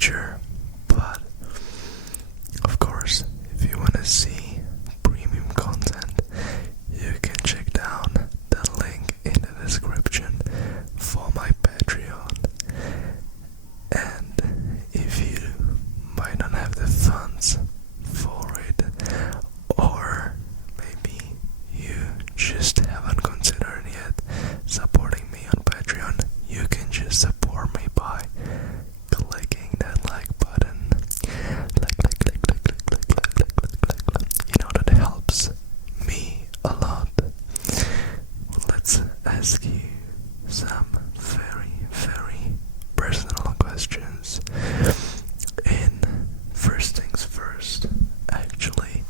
feature. But of course, if you want to see premium content, you can check down the link in the description for my Patreon. And if you might not have the funds for it, or maybe you just haven't considered yet supporting me on Patreon, you can just support me by clicking that like button. You know, that helps me a lot. Let's ask you some very, very personal questions. And first things first, actually,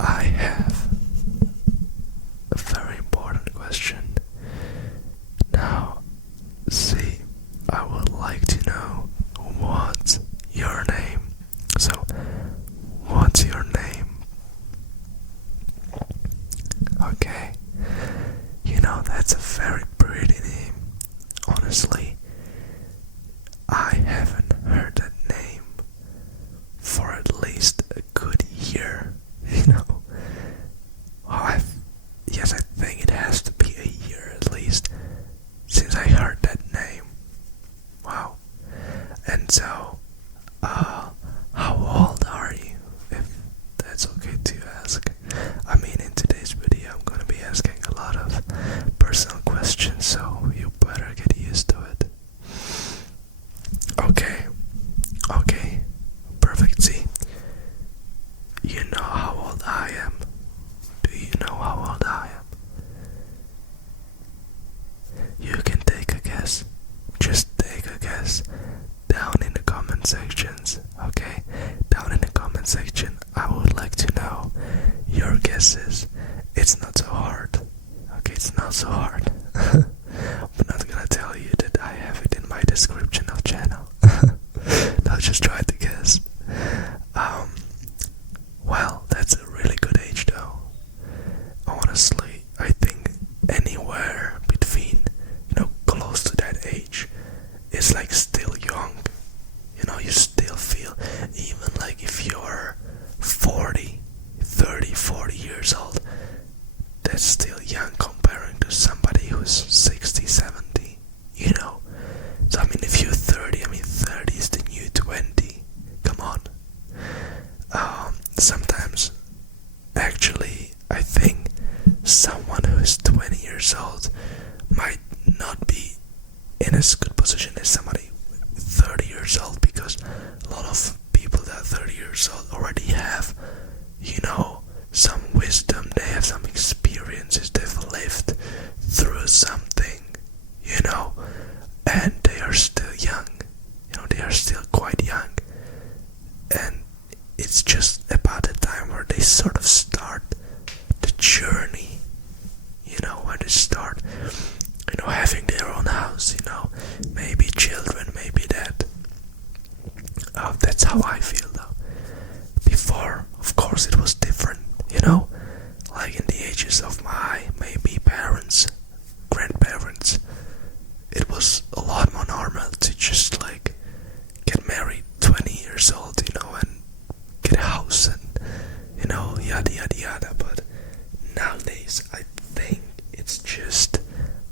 I have a very important question. Now, see, I would like to know what's your name. So, what's your name? Okay, you know, that's a very pretty name. Honestly, I haven't heard that name for at least a good year, you know. Yes, I think it has to be a year at least since I heard that name. Wow. And so, how old are you, if that's okay to ask? I mean, in today's video I'm gonna be asking a lot of personal questions, so you better get used to it. Okay, perfect. See, you know how old I am. Do you know how old I am? You can take a guess. Just take a guess down in the comment sections, okay? Down in the comment section, I would like to know your guesses. It's not so hard. Okay, it's not so hard. I'm not gonna tell you that I have it in my description of channel. Now just try to guess. Well, that's a really good age though. Honestly, I think anywhere between, close to that age is like still young. You still feel, even like if you're 40, 30, 40 years old, that's still young comparing to somebody who's 60, 70, So I mean, if you're 30, 30 is the new 20. Come on. Sometimes, actually, I think someone who is 20 years old might not be in as good position as somebody 30 years old, because a lot of people that are 30 years old already have, some wisdom, they have some experiences, they've lived through something, and they are still young, they are still quite young, and it's just about the time where they sort of start the journey, where they start, having their own house, maybe children, maybe that. That's how I feel though. Before, of course, it was different, like in the ages of my maybe parents, grandparents, it was a lot more normal to just like get married 20 years old, and get a house and, yada yada yada. But nowadays, I think it's just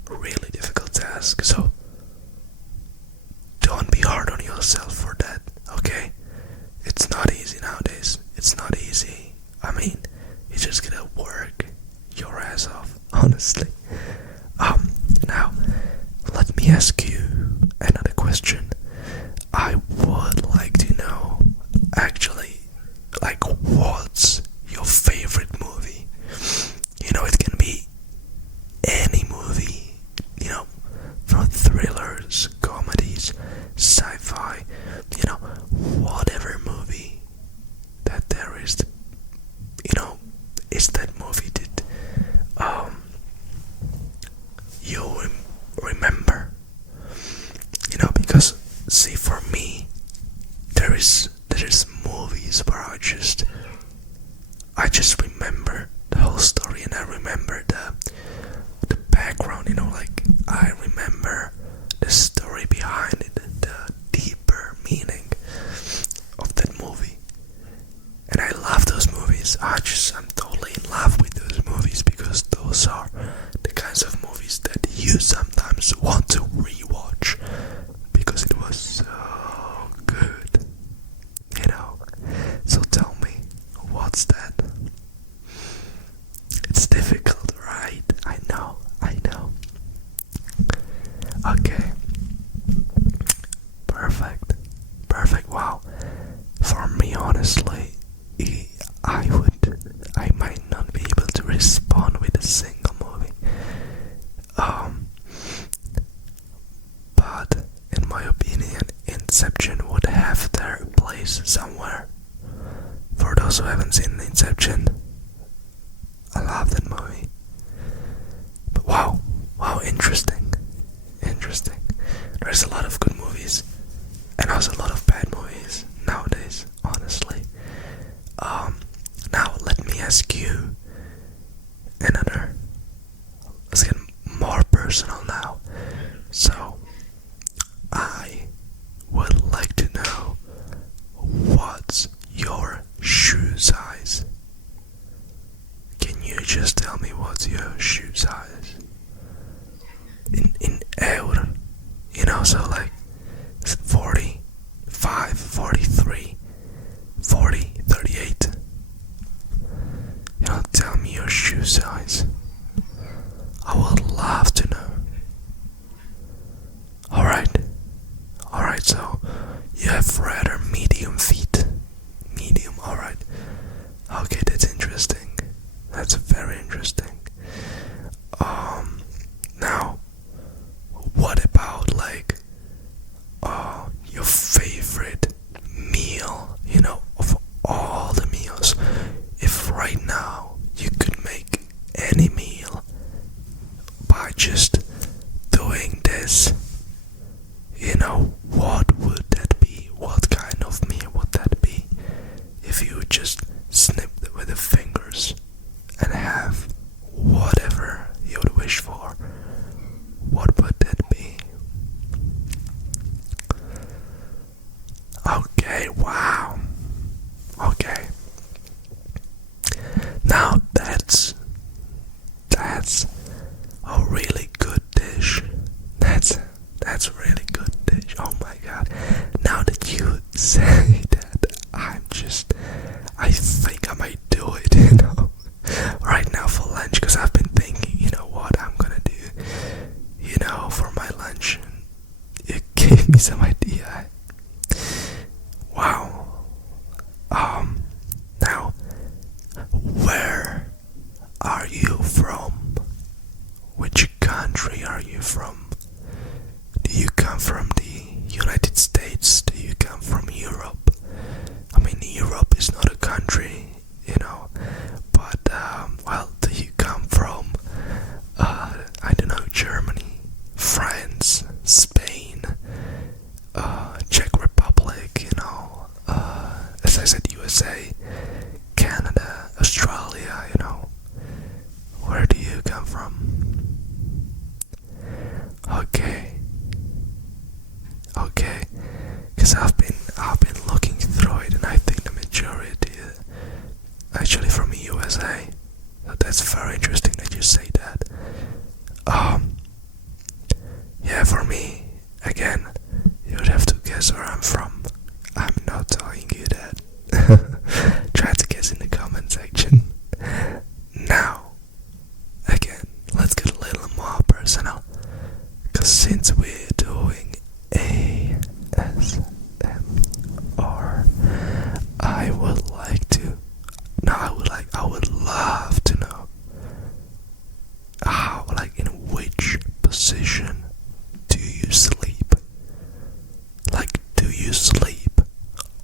really difficult task, so don't be hard on yourself for that, okay? It's not easy nowadays. It's not easy. I mean, you just gotta work your ass off, honestly. Now, let me ask you another question. I would like to know, actually, like, what's your favorite movie? It can be any movie, from thrillers, comedies, sci-fi, whatever movie that there is, is that movie that you remember, because see, for me, there is movies where I just remember the whole story, and I remember the background, like I remember the story behind it, the deeper meaning. perfect. Wow. For me, honestly, I might not be able to respond with a single movie. But in my opinion, Inception would have their place somewhere. For those who haven't seen Inception, I love that movie. But wow, interesting. There's a lot of good movies, and also a lot of bad movies nowadays, honestly. Now let me ask you another. Let's get more personal now. So, I would like to know, what's your shoe size? Can you just tell me what's your shoe size? In euro, so like 45, 43, 40, 38. Tell me your shoe size. I would love to know. Alright, so you have rather medium feet. Medium, alright. Okay, that's interesting. That's very interesting. Now, what about like your favorite meal, of all the meals? If right now you could make any meal by just doing this, what would that be? What kind of meal would that be? If you would just snip it with the fingers and have whatever you would wish for, what would that be? Okay, wow. Okay. Now that's a really good dish. That's a really good dish. Oh my god. Now that you say that, I think I might do it, right now for lunch, because I've been thinking, what I'm gonna do, for my lunch. It gave me some idea. Wow. Now, where are you from? Which country are you from? Do you come from the United States? Do you come from Europe? I mean, Europe is not a country, but, do you come from, I don't know, Germany, France, Spain, Czech Republic, as I said, USA, Canada, Australia, where do you come from? Okay, because I've been looking through it, and I think the majority is actually from USA. So that's very interesting that you say that. Yeah, for me, again, you would have to guess where I'm from. I'm not telling you that. Try to guess in the comment section. Now, again, let's get a little more personal. Because since we're doing ASMR, I would love to know how, in which position do you sleep? Do you sleep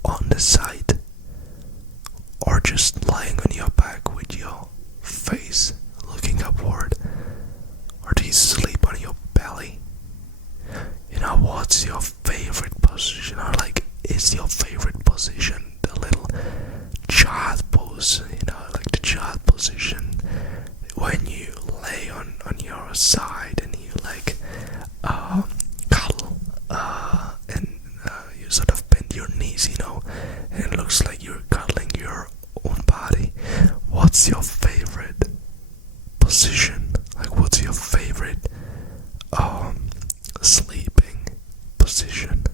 on the side, or just lying on your back with your face looking upward? Or do you sleep on your belly? What's your favorite position? Or is your favorite position the little child pose, the child position when you lay on your side and you cuddle, and you sort of bend your knees, and it looks like you're cuddling your own body. What's your favorite position? What's your favorite sleeping position?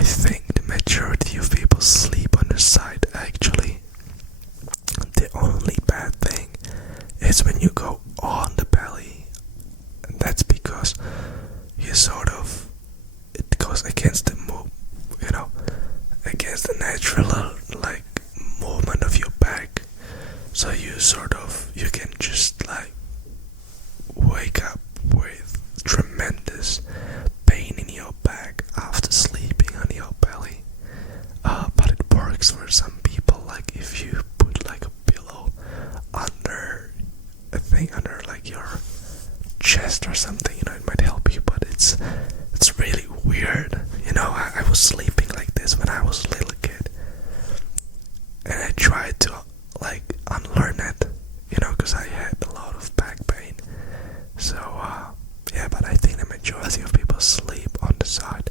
I think the majority of people sleep on the side actually. The only bad thing is when you go on the belly. And that's because you it goes against the against the natural like movement of your back. So you can just like wake up with tremendous pain in your back after sleeping on your belly. But it works for some people. Like if you put like a pillow under under like your chest or something, it might help you. But it's really weird. I was sleeping like this when I was a little kid, and I tried to like unlearn it, because I had a lot of back pain. So yeah, but I think the majority of people sleep on the side,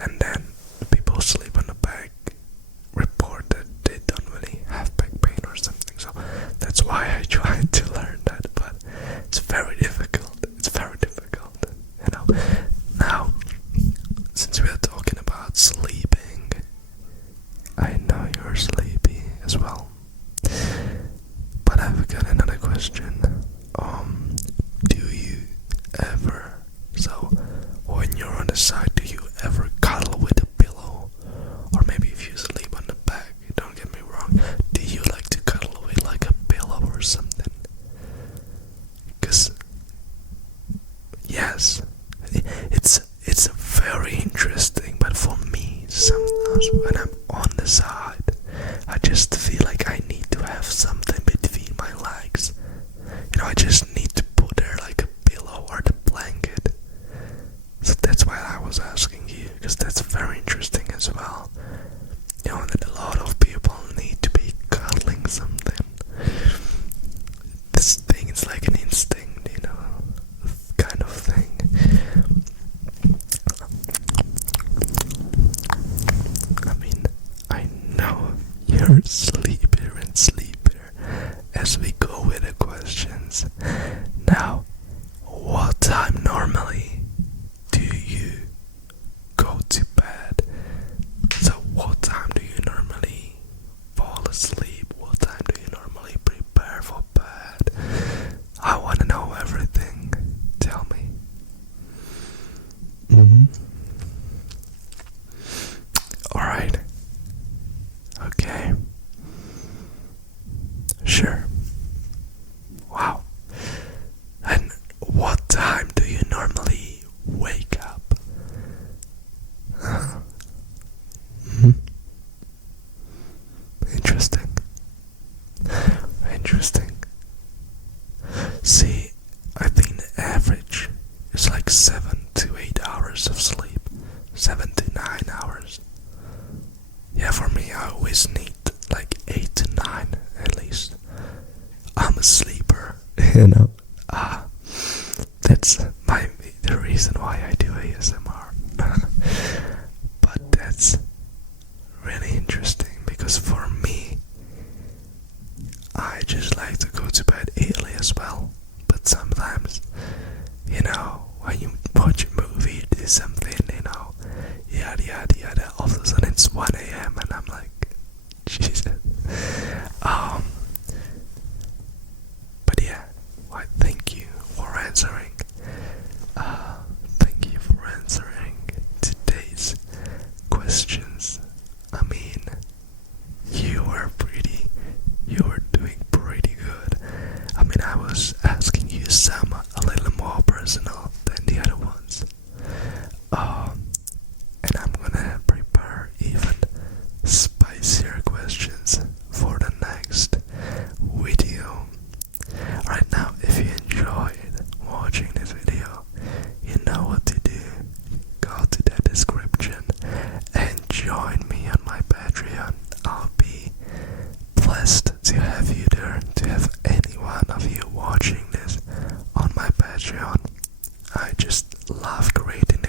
and then people who sleep on the back report that they don't really have back pain or something. So that's why I tried to learn that, but it's very difficult. It's very difficult, Now, since we are talking about sleeping, I know you're sleepy as well, but I've got another question. Do you ever, when you're on the side, do you ever cuddle with a pillow? Or maybe if you sleep on the back, don't get me wrong, do you like to cuddle with like a pillow or something? Because, yes, it's very interesting, but for me, sometimes when I'm on the side, I just feel like I need to have something between my legs. I just need to put there like a pillow or the blanket. So that's why I was asking you, because that's very interesting as well. That a lot of people need to be cuddling something. This thing is like an instinct, kind of thing. I mean, I know you're sleepier and sleepier as we go with the questions. Now, what time normally do you go to bed? So what time do you normally fall asleep? What time do you normally prepare for bed? I want to know everything. Tell me. Alright. Okay. Sure. Wow. And what time do you normally wake up? Interesting. See, I think the average is like 7 to 8 hours of sleep. 7 to 9 hours. Yeah, for me, I always need like 8 to 9 at least. I'm a sleeper, that's the reason why I do ASMR. But that's really interesting, because for me, I just like to go to bed early as well. But sometimes, when you watch a movie, do something, yada yada yada, all of a sudden it's 1 a.m. and I'm like, Jesus. But yeah, well, thank you for answering. Thank you for answering today's questions. I mean, you were doing pretty good. I mean, I was asking you some a little more personal than the other ones. And I'm gonna prepare even spicier questions for the next video. Right now, if you enjoyed watching this video, you know what to do. Go to the description and join me on my Patreon. I'll be blessed to have you there, to have any one of you watching this on my Patreon. I just love creating